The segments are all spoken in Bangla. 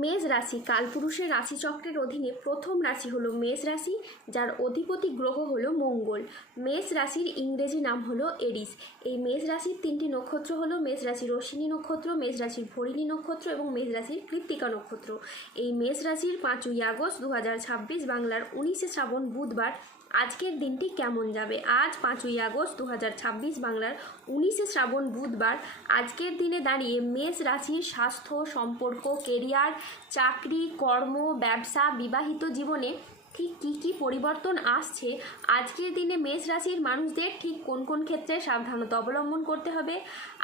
মেষ রাশি কালপুরুষের রাশিচক্রের অধীনে প্রথম রাশি হলো মেষ রাশি, যার অধিপতি গ্রহ হলো মঙ্গল। মেষ রাশির ইংরেজি নাম হলো এরিস। এই মেষ রাশির তিনটি নক্ষত্র হলো মেষ রাশির অশ্বিনী নক্ষত্র, মেষ রাশির ভরিণী নক্ষত্র এবং মেষ রাশির কৃত্তিকা নক্ষত্র। এই মেষ রাশির 5ই আগস্ট 2026 বাংলার 19শে শ্রাবণ বুধবার আজকের দিনটি কেমন যাবে। আজ 5ই আগস্ট 2026 বাংলার 19শে শ্রাবণ বুধবার আজকের দিনে দাঁড়িয়ে মেষ রাশির স্বাস্থ্য, সম্পর্ক, কেরিয়ার, চাকরি, কর্ম, ব্যবসা, বিবাহিত জীবনে ঠিক কী কী পরিবর্তন আসছে, আজকের দিনে মেষ রাশির মানুষদের ঠিক কোন কোন ক্ষেত্রে সাবধানতা অবলম্বন করতে হবে,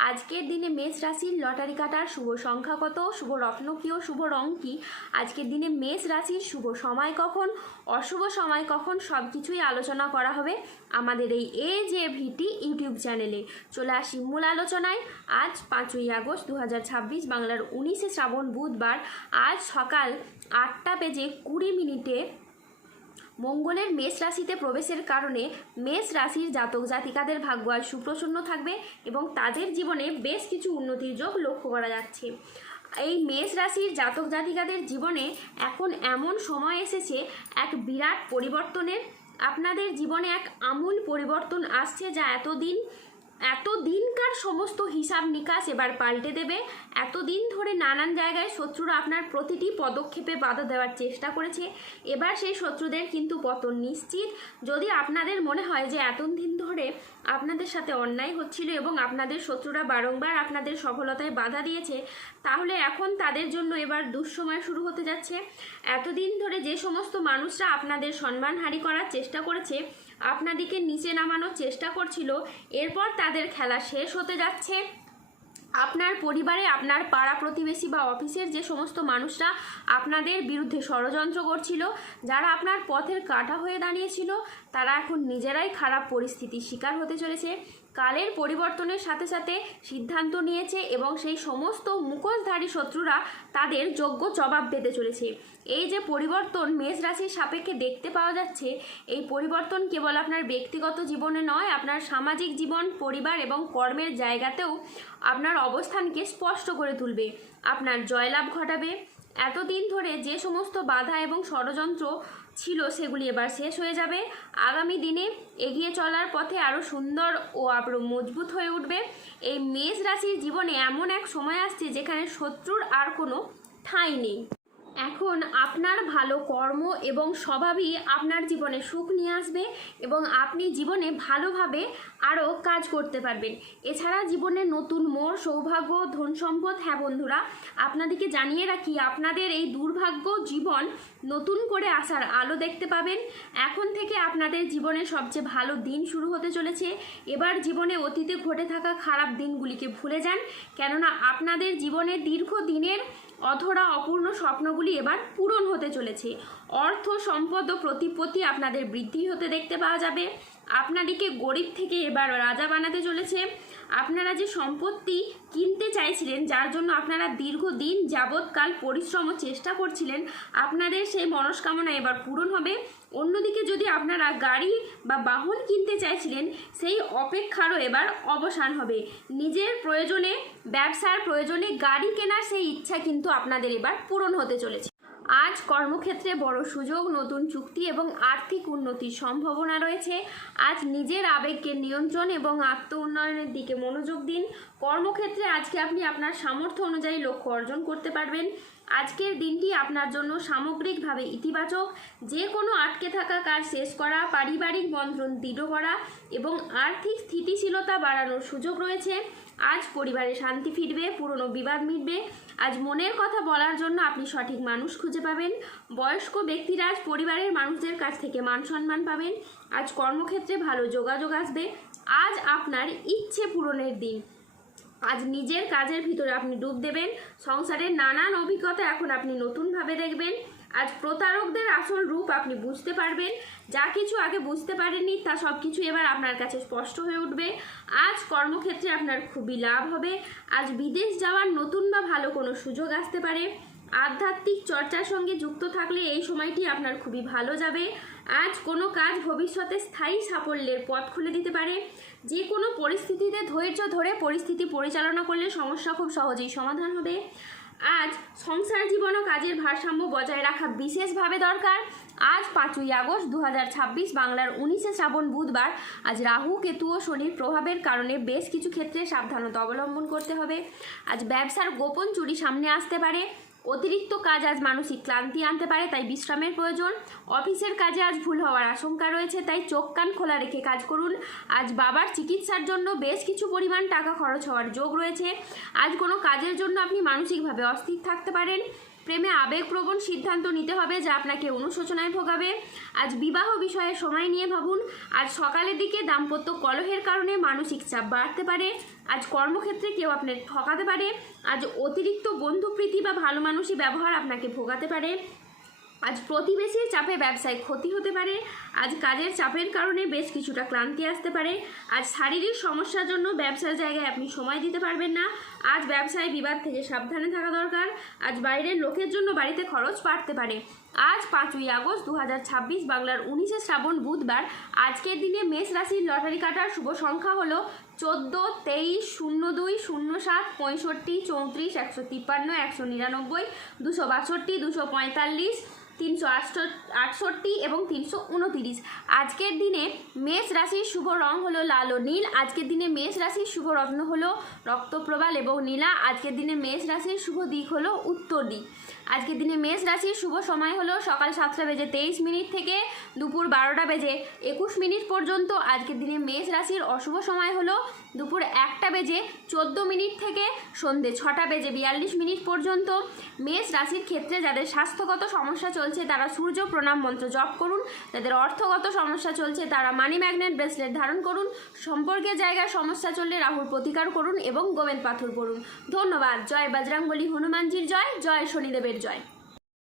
আজকের দিনে মেষ রাশির লটারি কাটার শুভ সংখ্যা কত, শুভ রত্ন কী ও শুভ রং কী, আজকের দিনে মেষ রাশির শুভ সময় কখন, অশুভ সময় কখন, সব কিছুই আলোচনা করা হবে আমাদের এই AJVT ইউটিউব চ্যানেলে। চলে আসি মূল আলোচনায়। আজ 5ই আগস্ট 2026 বাংলার 19শে শ্রাবণ বুধবার আজ সকাল 8:20 মঙ্গলের মেষ রাশিতে প্রবেশের কারণে মেষ রাশির জাতক জাতিকাদের ভাগ্য আজ সুপ্রসন্ন থাকবে এবং তাদের জীবনে বেশ কিছু উন্নতির যোগ লক্ষ্য করা যাচ্ছে। এই মেষ রাশির জাতক জাতিকাদের জীবনে এখন এমন সময় এসেছে এক বিরাট পরিবর্তনের। আপনাদের জীবনে এক আমূল পরিবর্তন আসছে, যা এতদিনকার সমস্ত হিসাব নিকাশ এবার পাল্টে দেবে। এতদিন ধরে নানান জায়গায় শত্রুরা আপনার প্রতিটি পদক্ষেপে বাধা দেওয়ার চেষ্টা করেছে, এবার সেই শত্রুদের কিন্তু পতন নিশ্চিত। যদি আপনাদের মনে হয় যে এতদিন ধরে আপনাদের সাথে অন্যায় হচ্ছিল এবং আপনাদের শত্রুরা বারংবার আপনাদের সফলতায় বাধা দিয়েছে, তাহলে এখন তাদের জন্য এবার দুঃসময় শুরু হতে যাচ্ছে। এতদিন ধরে যে সমস্ত মানুষরা আপনাদের সম্মানহানি করার চেষ্টা করেছে, আপনাদেরকে নিচে নামানোর চেষ্টা করছিল, এরপর তাদের খেলা শেষ হতে যাচ্ছে। আপনার পরিবারে, আপনার পাড়া প্রতিবেশী বা অফিসের যে সমস্ত মানুষরা আপনাদের বিরুদ্ধে ষড়যন্ত্র করছিল, যারা আপনার পথের কাঁটা হয়ে দাঁড়িয়েছিল, তারা এখন নিজেরাই খারাপ পরিস্থিতির শিকার হতে চলেছে। কালের পরিবর্তনের সাথে সাথে সিদ্ধান্ত নিয়েছে এবং সেই সমস্ত মুখোশধারী শত্রুরা তাদের যোগ্য জবাব পেতে চলেছে। এই যে পরিবর্তন মেষ রাশির সাপেক্ষে দেখতে পাওয়া যাচ্ছে, এই পরিবর্তন কেবল আপনার ব্যক্তিগত জীবনে নয়, আপনার সামাজিক জীবন, পরিবার এবং কর্মের জায়গাতেও আপনার অবস্থানকে স্পষ্ট করে তুলবে, আপনার জয়লাভ ঘটাবে। এতদিন ধরে যে সমস্ত বাধা এবং ষড়যন্ত্র ছিল, সেগুলি এবার শেষ হয়ে যাবে। আগামী দিনে এগিয়ে চলার পথে আরও সুন্দর ও আরও মজবুত হয়ে উঠবে। এই মেষ রাশির জীবনে এমন এক সময় আসছে যেখানে শত্রুর আর কোনো ঠাঁই নেই। এখন আপনার ভালো কর্ম এবং স্বভাবই আপনার জীবনে সুখ নিয়ে আসবে এবং আপনি জীবনে ভালোভাবে আরও কাজ করতে পারবেন। এছাড়া জীবনে নতুন মোড়, সৌভাগ্য, ধন সম্পদ। হ্যাঁ বন্ধুরা, আপনাদেরকে জানিয়ে রাখি, আপনাদের এই দুর্ভাগ্য জীবন নতুন করে আসার আলো দেখতে পাবেন। এখন থেকে আপনাদের জীবনে সবচেয়ে ভালো দিন শুরু হতে চলেছে। এবার জীবনে অতীতে ঘটে থাকা খারাপ দিনগুলিকে ভুলে যান, কেননা আপনাদের জীবনে দীর্ঘদিনের অধরা অপূর্ণ স্বপ্নগুলি এবার পূরণ হতে চলেছে। অর্থ, সম্পদ ও প্রতিপত্তি আপনাদের বৃদ্ধি হতে দেখতে পাওয়া যাবে। আপনাদেরকে গরিব থেকে এবার রাজা বানাতে চলেছে। আপনারা যে সম্পত্তি কিনতে চাইছিলেন, যার জন্য আপনারা দীর্ঘদিন যাবৎকাল পরিশ্রম ও চেষ্টা করছিলেন, আপনাদের সেই মনস্কামনা এবার পূরণ হবে। অন্যদিকে যদি আপনারা গাড়ি বা বাহন কিনতে চাইছিলেন, সেই অপেক্ষারও এবার অবসান হবে। নিজের প্রয়োজনে, ব্যবসার প্রয়োজনে গাড়ি কেনার সেই ইচ্ছা কিন্তু আপনাদের এবার পূরণ হতে চলেছে। আজ কর্মক্ষেত্রে বড় সুযোগ, নতুন চুক্তি এবং আর্থিক উন্নতির সম্ভাবনা রয়েছে। আজ নিজের আবেগকে নিয়ন্ত্রণ এবং আত্ম উন্নয়নের দিকে মনোযোগ দিন। কর্মক্ষেত্রে আজকে আপনি আপনার সামর্থ্য অনুযায়ী লক্ষ্য অর্জন করতে পারবেন। আজকের দিনটি আপনার জন্য সামগ্রিকভাবে ইতিবাচক। যে কোনো আটকে থাকা কাজ শেষ করা, পারিবারিক বন্ধন দৃঢ় করা এবং আর্থিক স্থিতিশীলতা বাড়ানোর সুযোগ রয়েছে। আজ পরিবারে শান্তি ফিরবে, পুরনো বিবাদ মিটবে। আজ মনের কথা বলার জন্য আপনি সঠিক মানুষ খুঁজে পাবেন। বয়স্ক ব্যক্তিরা আজ পরিবারের মানুষদের কাছ থেকে মান সম্মান পাবেন। আজ কর্মক্ষেত্রে ভালো যোগাযোগ আসবে। আজ আপনার ইচ্ছে পূরণের দিন। আজ নিজের কাজের ভিতরে আপনি ডুব দেবেন। সংসারের নানান অভিজ্ঞতা এখন আপনি নতুনভাবে দেখবেন। আজ প্রতারকদের আসল রূপ আপনি বুঝতে পারবেন। যা কিছু আগে বুঝতে পারেননি, তা সব কিছু এবার আপনার কাছে স্পষ্ট হয়ে উঠবে। আজ কর্মক্ষেত্রে আপনার খুবই লাভ হবে। আজ বিদেশ যাওয়ার নতুন বা ভালো কোনো সুযোগ আসতে পারে। আধ্যাত্মিক চর্চার সঙ্গে যুক্ত থাকলে এই সময়টি আপনার খুবই ভালো যাবে। আজ কোনো কাজ ভবিষ্যতে স্থায়ী সাফল্যের পথ খুলে দিতে পারে। যে কোনো পরিস্থিতিতে ধৈর্য ধরে পরিস্থিতি পরিচালনা করলে সমস্যা খুব সহজেই সমাধান হবে। আজ সংসার জীবন ও কাজের ভারসাম্য বজায় রাখা বিশেষভাবে দরকার। আজ 5ই আগস্ট 2026 বাংলার 19শে শ্রাবণ বুধবার। আজ রাহু কেতু ও শনির প্রভাবের কারণে বেশ কিছু ক্ষেত্রে সাবধানতা অবলম্বন করতে হবে। আজ ব্যবসার গোপন চুরি সামনে আসতে পারে। অতিরিক্ত কাজ আজ মানসিক ক্লান্তি আনতে পারে, তাই বিশ্রামের প্রয়োজন। অফিসের কাজে আজ ভুল হওয়ার আশঙ্কা রয়েছে, তাই চোখ কান খোলা রেখে কাজ করুন। আজ বাবার চিকিৎসার জন্য বেশ কিছু পরিমাণ টাকা খরচ হওয়ার যোগ রয়েছে। আজ কোনো কাজের জন্য আপনি মানসিকভাবে অস্থির থাকতে পারেন। প্রেমে আবেগপ্রবণ সিদ্ধান্ত নিতে হবে যা আপনাকে অনুশোচনায় ভোগাবে। আজ বিবাহ বিষয়ে সময় নিয়ে ভাবুন। আজ সকালের দিকে দাম্পত্য কলহের কারণে মানসিক চাপ বাড়তে পারে। আজ কর্মক্ষেত্রে কেউ আপনাকে ঠকাতে পারে। আজ অতিরিক্ত বন্ধুপ্রীতি বা ভালো মানুষই ব্যবহার আপনাকে ভোগাতে পারে। আজ প্রতিবেশীর চাপে ব্যবসায় ক্ষতি হতে পারে। আজ কাজের চাপের কারণে বেশ কিছুটা ক্লান্তি আসতে পারে। আজ শারীরিক সমস্যার জন্য ব্যবসার জায়গায় আপনি সময় দিতে পারবেন না। আজ ব্যবসায় বিবাদ থেকে সাবধানে থাকা দরকার। আজ বাইরের লোকের জন্য বাড়িতে খরচ বাড়তে পারে। আজ 5ই আগস্ট 2026 বাংলার 19শে শ্রাবণ বুধবার। আজকের দিনে মেষ রাশির লটারি কাটার শুভ সংখ্যা হলো 14, 23, 02, 07, 65, 34, 153, 199, 262, 245, 368 এবং 329। আজকের দিনে মেষ রাশির শুভ রং হলো লাল ও নীল। আজকের দিনে মেষ রাশির শুভ রত্ন হলো রক্তপ্রবাল এবং নীলা। আজকের দিনে মেষ রাশির শুভ দিক হলো উত্তর দিক। আজকের দিনে মেষ রাশির শুভ সময় হলো সকাল 7:23 থেকে দুপুর 12:21 পর্যন্ত। আজকের দিনে মেষ রাশির অশুভ সময় হলো দুপুর 1:14 থেকে সন্ধে 6:42 পর্যন্ত। মেষ রাশির ক্ষেত্রে যাদের স্বাস্থ্যগত সমস্যা চলছে তারা সূর্য প্রণাম মন্ত্র জপ করুন। যাদের অর্থগত সমস্যা চলছে তারা মানি ম্যাগনেট ব্রেসলেট ধারণ করুন। সম্পর্কের জায়গায় সমস্যা চললে রাহুর প্রতিকার করুন এবং গোমেদ পাথর পড়ুন। ধন্যবাদ। জয় বজরংবলী হনুমানজির জয়, জয় শনিদেবের জয়।